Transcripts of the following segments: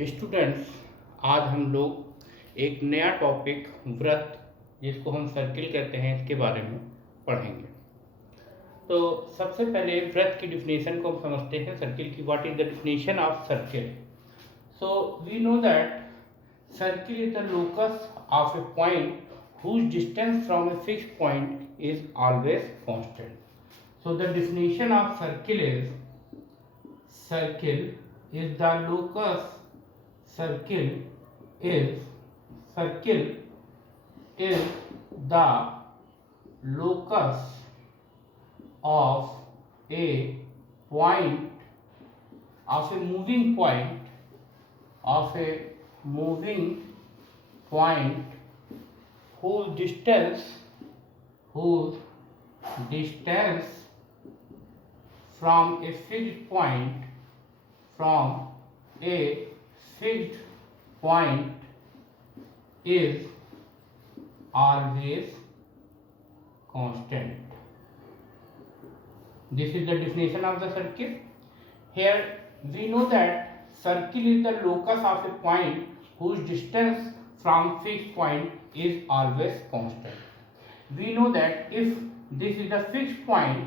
Students, आज हम लोग एक नया टॉपिक व्रत, जिसको हम सर्किल कहते हैं, इसके बारे में पढ़ेंगे। तो सबसे पहले व्रत की डिफिनेशन को हम समझते हैं। सर्किल की what is the definition of circle. So we know that circle is the locus of a point whose distance from a fixed point is always constant. So the definition of circle is the locus. Circle circle is the locus of a point, of a moving point, of a moving point whose distance from a fixed point, is always constant. This is the definition of the circle. Here we know that circle is the locus of a point whose distance from fixed point is always constant. We know that if this is the fixed point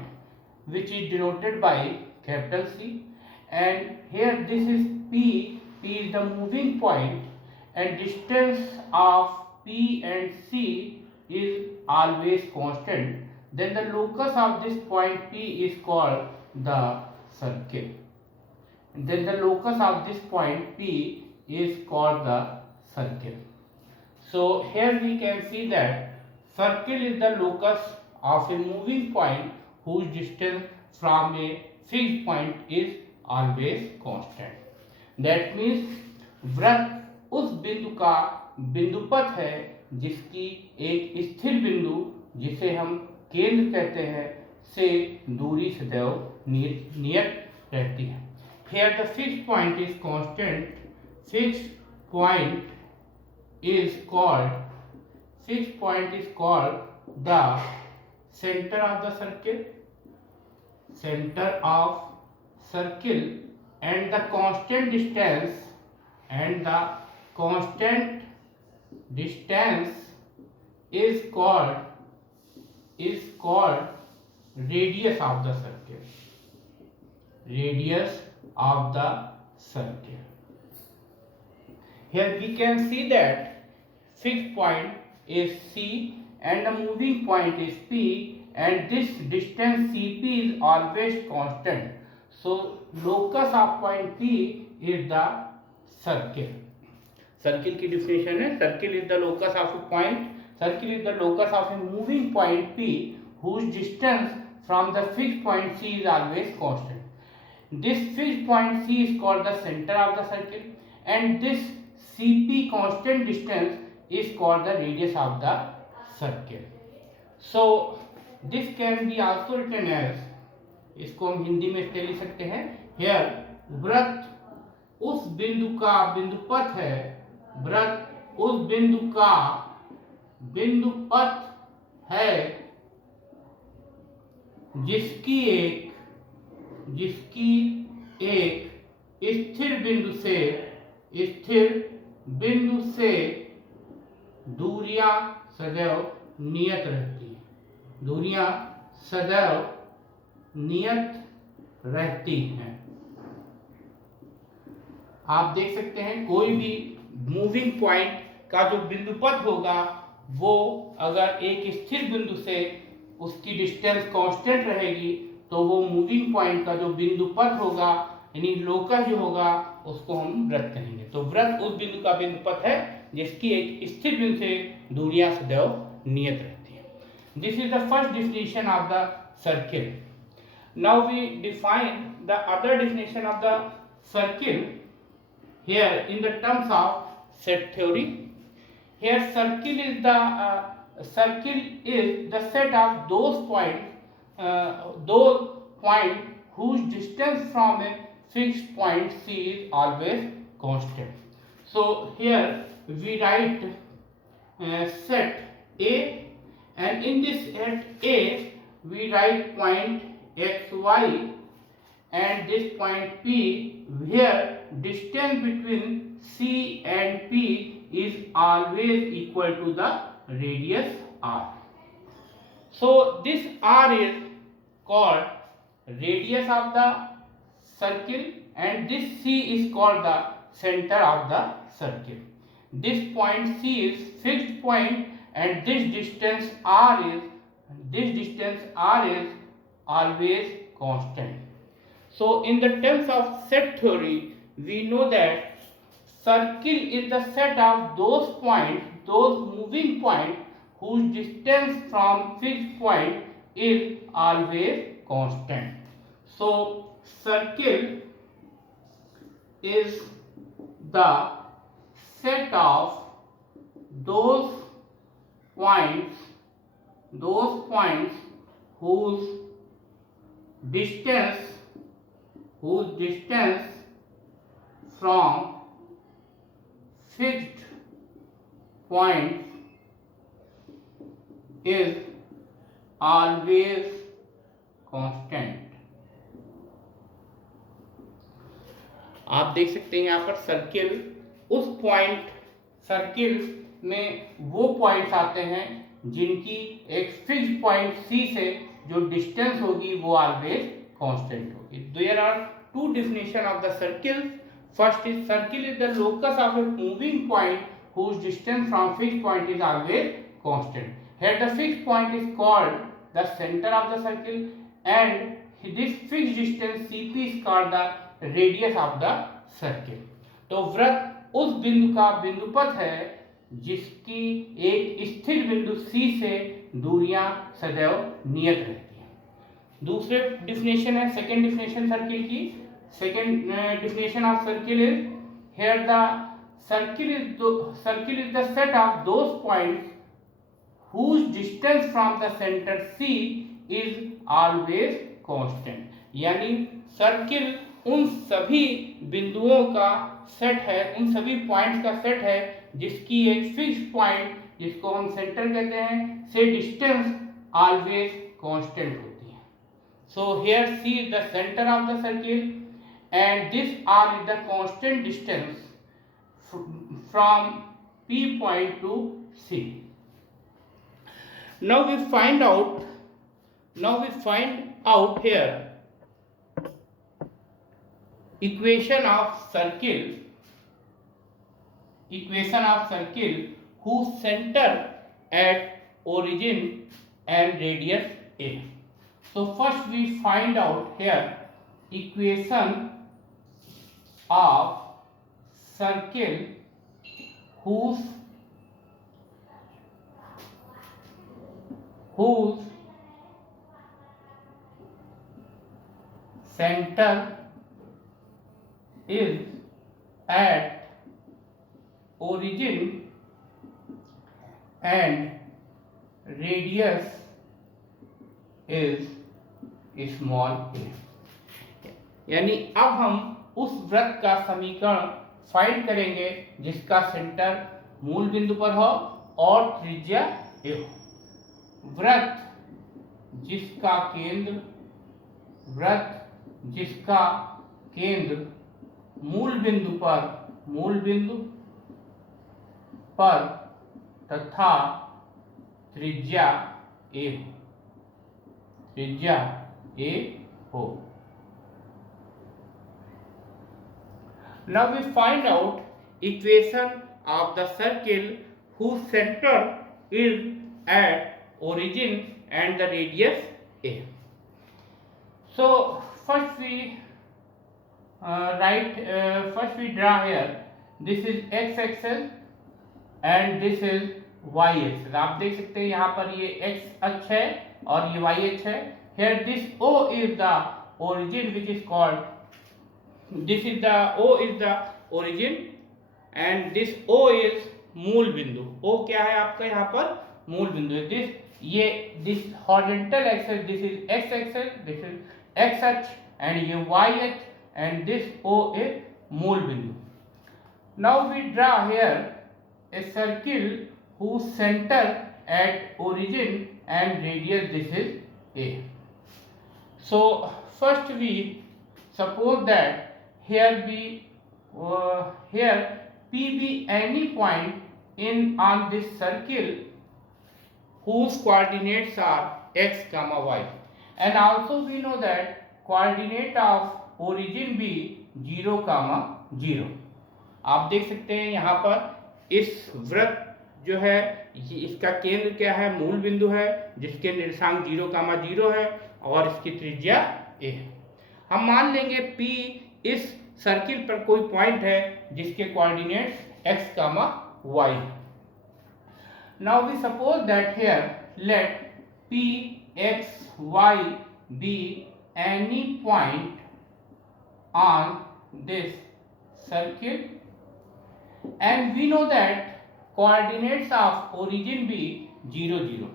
which is denoted by capital C, and here this is P is the moving point, and distance of P and C is always constant, then the locus of this point P is called the circle. Then the locus of this point P is called the circle. So here we can see that circle is the locus of a moving point whose distance from a fixed point is always constant. That means वृत्त उस बिंदु का बिंदुपथ है जिसकी एक स्थिर बिंदु, जिसे हम केंद्र कहते हैं, से दूरी सदैव नियत रहती है। Here the fixed point is constant. Fixed point is called the center of the circle, and the constant distance is called radius of the circle. Here we can see that fixed point is C and the moving point is P, and this distance CP is always constant. So locus of point P is the circle. Circle की definition है, circle is the locus of a point, circle is the locus of a moving point P whose distance from the fixed point C is always constant. This fixed point C is called the center of the circle, and this CP constant distance is called the radius of the circle. So this can be also written as, इसको हम हिंदी में इसलिए लिख सकते हैं, here वृत्त उस बिंदु का बिंदुपथ है, वृत्त उस बिंदु का बिंदुपथ है जिसकी एक स्थिर बिंदु से दूरियां सदैव नियत रहती है, दूरियां सदैव नियत रहती हैं। आप देख सकते हैं कोई भी मूविंग पॉइंट का जो बिंदुपथ होगा, वो अगर एक स्थिर बिंदु से उसकी डिस्टेंस कांस्टेंट रहेगी, तो वो मूविंग पॉइंट का जो बिंदुपथ होगा, यानी लोकस जो होगा, उसको हम वृत्त कहेंगे। तो वृत्त उस बिंदु का बिंदुपथ है जिसकी एक स्थिर बिंदु से दूरियां सदैव नियत रहती है। This is the first definition of the circle. Now we define the other definition of the circle here in the terms of set theory. Here circle is the set of those points whose distance from a fixed point C is always constant. So here we write set A, and in this set A we write point x y, and this point P, here distance between C and P is always equal to the radius R. So this R is called radius of the circle and this C is called the center of the circle. This point C is fixed point and this distance R is always constant. So in the terms of set theory, we know that circle is the set of those points, those moving points whose distance from fixed point is always constant. So circle is the set of those points whose distance from fixed point is always constant. आप देख सकते हैं यहाँ पर circle में वो points आते हैं जिनकी एक फिक्स्ड पॉइंट सी से जो डिस्टेंस होगी वो ऑलवेज कांस्टेंट होगी. There are two definition of the circle. First is circle is the locus of a moving point whose distance from fixed point is always constant. Here the fixed point is called the center of the circle and this fixed distance CP is called the radius of the circle. तो वृत्त उस बिंदु का बिंदुपथ है जिसकी एक स्थिर बिंदु C से दूरियां सदैव नियत रहती हैं. दूसरे डिफिनेशन है सेकेंड डिफिनेशन सर्किल की. Second definition of circle is here the circle is the set of those points whose distance from the center C is always constant. यानी सर्किल उन सभी बिंदुओं का सेट है, उन सभी पॉइंट्स का सेट है जिसकी एक फिक्स्ड पॉइंट जिसको हम सेंटर कहते हैं से डिस्टेंस ऑलवेज कांस्टेंट होती है. So here C is the center of the circle and this R is the constant distance from P point to C. Now we find out here equation of circle whose center at origin and radius A. So first we find out here equation of circle whose center is at origin and radius is small a. यानी अब हम उस वृत्त का समीकरण find करेंगे जिसका centre मूल बिंदु पर हो और त्रिज्या a हो. वृत्त जिसका केंद्र मूल बिंदु पर तथा त्रिज्या a हो. Now we find out equation of the circle whose center is at origin and the radius a. So first we draw here. This is x axis and this is y axis. आप देख सकते हैं यहाँ पर ये x अक्ष है और ये y अक्ष है. Here this O is the origin which is called O is the origin and this O is मूल बिंदु. O क्या है आपका यहाँ पर मूल बिंदु है. this horizontal axis this is x axis, this is x अक्ष and ये y अक्ष and this O is मूल बिंदु. Now we draw here a circle whose center at origin and radius this is a. So first we suppose that here be here P be any point in on this circle whose coordinates are x comma y, and also we know that coordinate of origin be 0 comma 0. आप देख सकते हैं यहाँ पर इस वृत्त जो है इसका केंद्र क्या है, मूल बिंदु है जिसके निर्देशांक 0 कामा 0 है और इसकी त्रिज्या a है. हम मान लेंगे P इस सर्किल पर कोई पॉइंट है जिसके कोऑर्डिनेट्स x कामा y है. Now we suppose that here let P x y be any point on this circle, and we know that coordinates of origin be 0 0.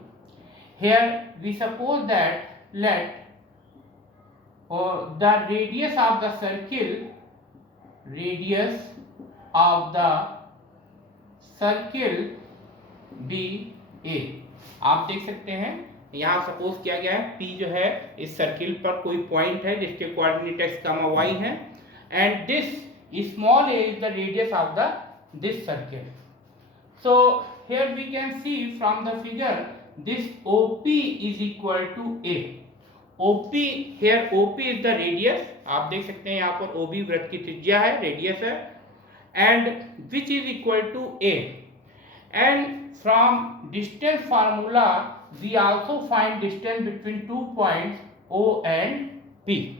Here we suppose that let the radius of the circle be a. आप देख सकते हैं यहाँ suppose किया गया है P जो है इस सर्किल पर कोई पॉइंट है जिसके कोऑर्डिनेट x कामा y है, and this small a is the radius of the this circle. So here we can see from the figure this OP is equal to A. OP here OP is the radius. आप देख सकते हैं यहाँ पर OB वृत्त की त्रिज्या है, रेडियस है, and which is equal to A. And from distance formula we also find distance between 2 points O and P.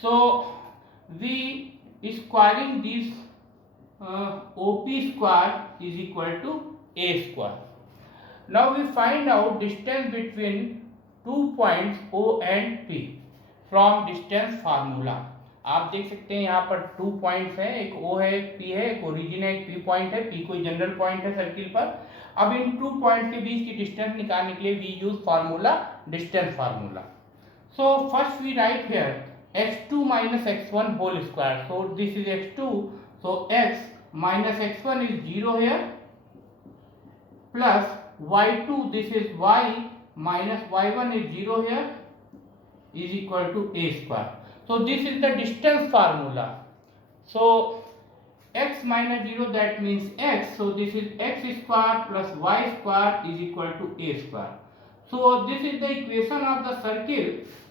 So we squaring these OP square is equal to A square. Now we find out distance between 2 points O and P from distance formula. आप देख सकते हैं यहाँ पर 2 points हैं, एक O है, एक P है, एक ओरिजिन है, एक P पॉइंट है. P कोई जनरल पॉइंट है सर्किल पर. अब इन 2 पॉइंट के बीच की डिस्टेंस निकालने के लिए we use formula, distance formula. So first we write here x2 minus x1 whole square. So this is x2. So x minus x1 is 0 here, plus y2, this is y minus y1 is 0 here, is equal to a square. So this is the distance formula. So x minus 0, that means x. So this is x square plus y square is equal to a square. So this is the equation of the circle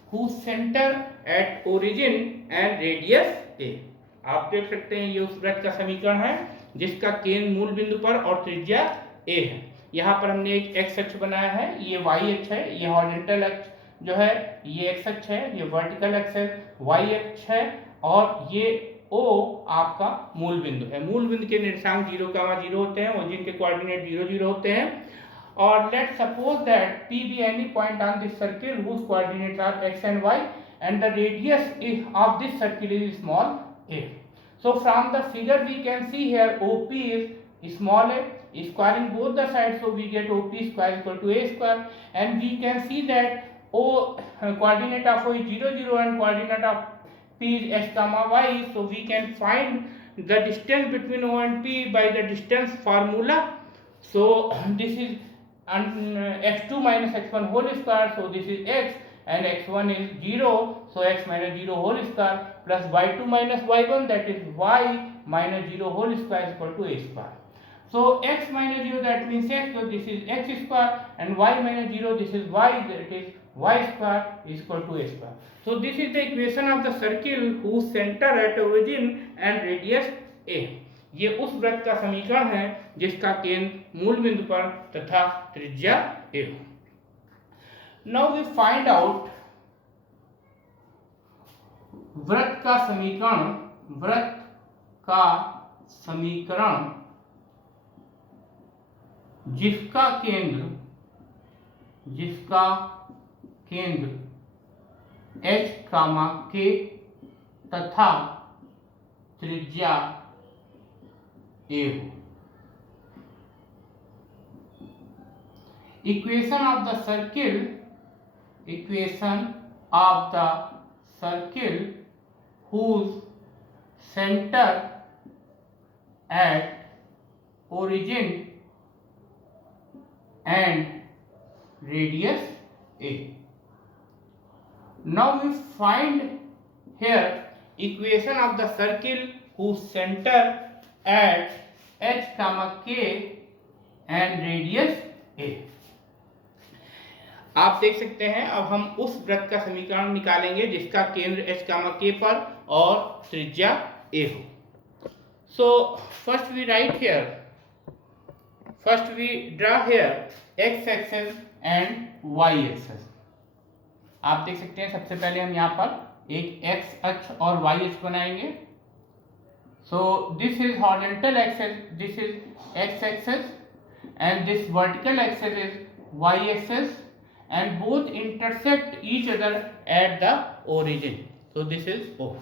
whose center at origin and radius a. आप देख सकते हैं ये उस वृत्त का समीकरण है जिसका केंद्र मूल बिंदु पर और त्रिज्या a है. यहाँ पर हमने एक x अक्ष बनाया है, ये y अक्ष है, ये हॉरिजॉन्टल अक्ष जो है ये x अक्ष है, ये वर्टिकल अक्ष है y अक्ष है, और ये O आपका मूल बिंदु है. मूल बिंदु के निर्देशांक 0 कामा 0 होते हैं और जिनके कोऑर्डिनेट 0 0 होते हैं. और let suppose that P be any point on this circle whose coordinates are x and y, and the radius of this circle is small a. So from the figure we can see here OP is small a, squaring both the sides, so we get OP square equal to a square, and we can see that O coordinate of O is 0 0 and coordinate of P is x comma y. So we can find the distance between O and P by the distance formula. So this is x2 minus x1 whole square, so this is x, and x1 is 0, so x minus 0 whole square, plus y2 minus y1, that is y minus 0 whole square is equal to a square. So x minus 0, that means x, so this is x square, and y minus 0, this is y, that is y square is equal to a square. So this is the equation of the circle whose center at origin and radius a. ये उस वृत्त का समीकरण है जिसका केंद्र मूल बिंदु पर तथा त्रिज्या a हो. नाउ वी फाइंड आउट वृत्त का समीकरण जिसका केंद्र h कामा k तथा त्रिज्या a हो. Equation of the circle whose center at origin and radius a. Now we find here equation of the circle whose center at h comma k and radius a। आप देख सकते हैं अब हम उस वृत्त का समीकरण निकालेंगे जिसका केंद्र h comma k पर और त्रिज्या a हो। So first we write here, first we draw here x axis and y axis। आप देख सकते हैं सबसे पहले हम यहाँ पर एक x अक्ष और y अक्ष बनाएंगे। So this is horizontal axis, this is x axis and this vertical axis is y axis and both intersect each other at the origin. So this is O.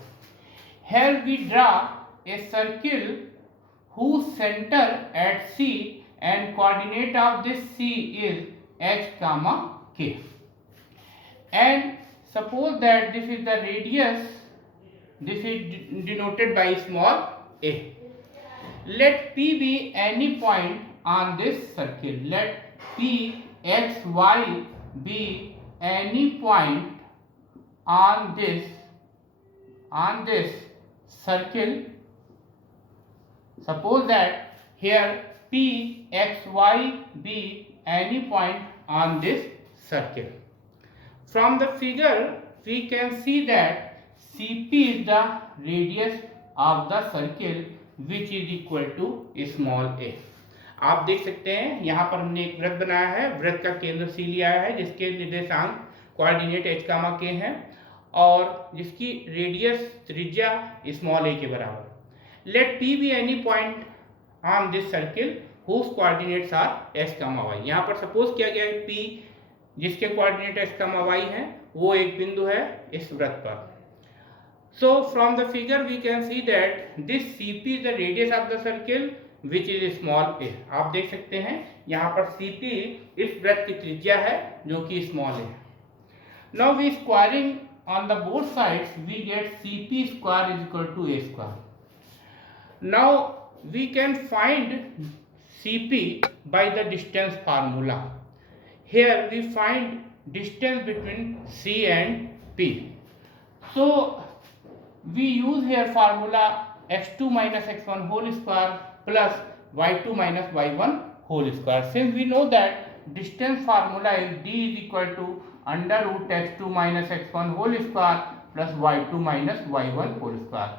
Here we draw a circle whose center at C and coordinate of this C is h comma k. And suppose that this is the radius, this is denoted by small a. Let P be any point on this circle. Let P x y be any point on this circle. Suppose that here P x y be any point on this circle. From the figure we can see that CP is the radius of the circle which is equal to small a। आप देख सकते हैं यहाँ पर हमने एक वृत्त बनाया है, वृत्त का केंद्र C लिया है जिसके निर्देशांक कोऑर्डिनेट h कामा k है और जिसकी रेडियस त्रिज्या स्मॉल a के बराबर। Let P be any point on this circle whose coordinates are s comma y। यहाँ पर सपोज किया गया है P जिसके कोऑर्डिनेट x कामा y है वो एक बिंदु है इस वृत्त पर। So from the figure we can see that this CP is the radius of the circle which is small a। आप देख सकते हैं यहाँ पर CP इस वृत्त की त्रिज्या है जो कि small a। Now we squaring on the both sides we get CP square is equal to a square। Now we can find CP by the distance formula। Here we find distance between C and P। So we use here formula x2 minus x1 whole square plus y2 minus y1 whole square। Since we know that distance formula is d is equal to under root x2 minus x1 whole square plus y2 minus y1 whole square।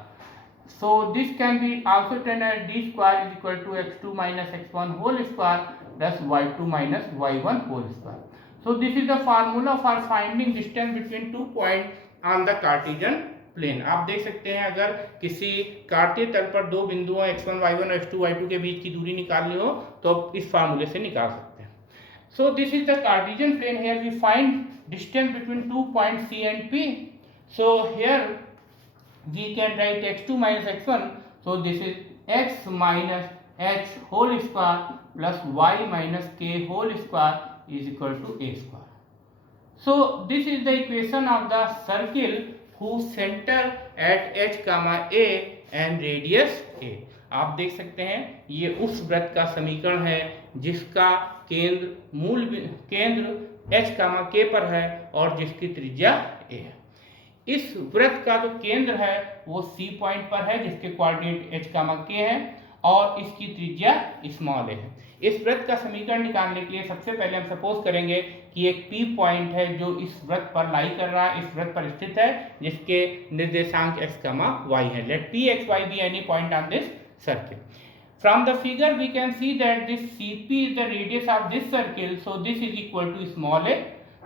So this can be also written as d square is equal to x2 minus x1 whole square plus y2 minus y1 whole square। So this is the formula for finding distance between 2 points on the Cartesian plane. आप देख सकते हैं अगर किसी कार्तीय तल पर दो बिंदुओं x1 y1 और x2 y2 के बीच की दूरी निकालनी हो तो आप इस फार्मूले से निकाल सकते हैं। So this is the Cartesian plane. Here we find distance between 2 point C and P। So here we can write x2 minus x1। So this is x minus h whole square plus y minus k whole square is equal to a square। So this is the equation of the circle whose center at h comma a and radius a। आप देख सकते हैं ये उस वृत्त का समीकरण है जिसका केंद्र h कामा k पर है और जिसकी त्रिज्या a है। इस वृत्त का जो केंद्र है वो C पॉइंट पर है जिसके कोऑर्डिनेट h कामा k है और इसकी त्रिज्या स्मॉल a है। इस वृत्त का समीकरण निकालने के लिए सबसे पहले हम सपोज करेंगे कि एक P पॉइंट है जो इस वृत्त पर लाई कर रहा है, इस वृत्त पर स्थित है जिसके निर्देशांक x, y है। Let P x y be any point on this circle। From the figure we can see that this CP is the radius of this circle, so this is equal to small a।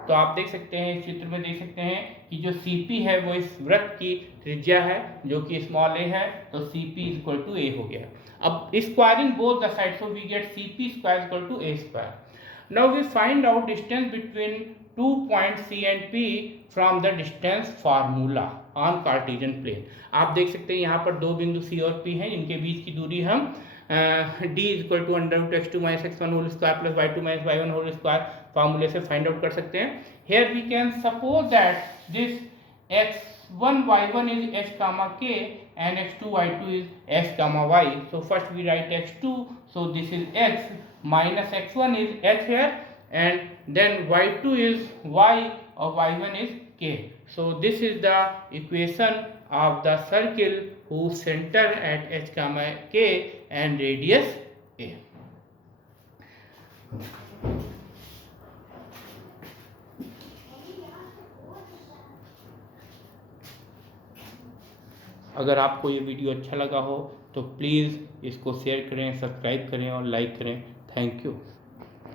तो आप देख सकते हैं इस चित्र में देख सकते हैं कि जो CP है वो इस वृत्त की त्रिज्या है जो कि स्मॉल a है, तो CP is equal to a हो गया। अब squaring both the side so we get CP square equal to a square। Now we find out distance between 2 points C and P from the distance formula on Cartesian plane। आप देख सकते हैं यहाँ पर दो बिंदु C और P हैं जिनके बीच की दूरी हम d is equal to under root x2 minus x1 whole square plus y2 minus y1 whole square फार्मूले से फाइंड आउट कर सकते हैं। Here we can suppose that this x1 y1 is h comma k and x2 y2 is x comma y। So first we write x2, so this is x minus x1 is h here and then y2 is y or y1 is k। So this is the equation of the circle whose center at h comma k and radius a. अगर आपको ये video अच्छा लगा हो तो please इसको share करें, subscribe करें और लाइक करें। Thank you.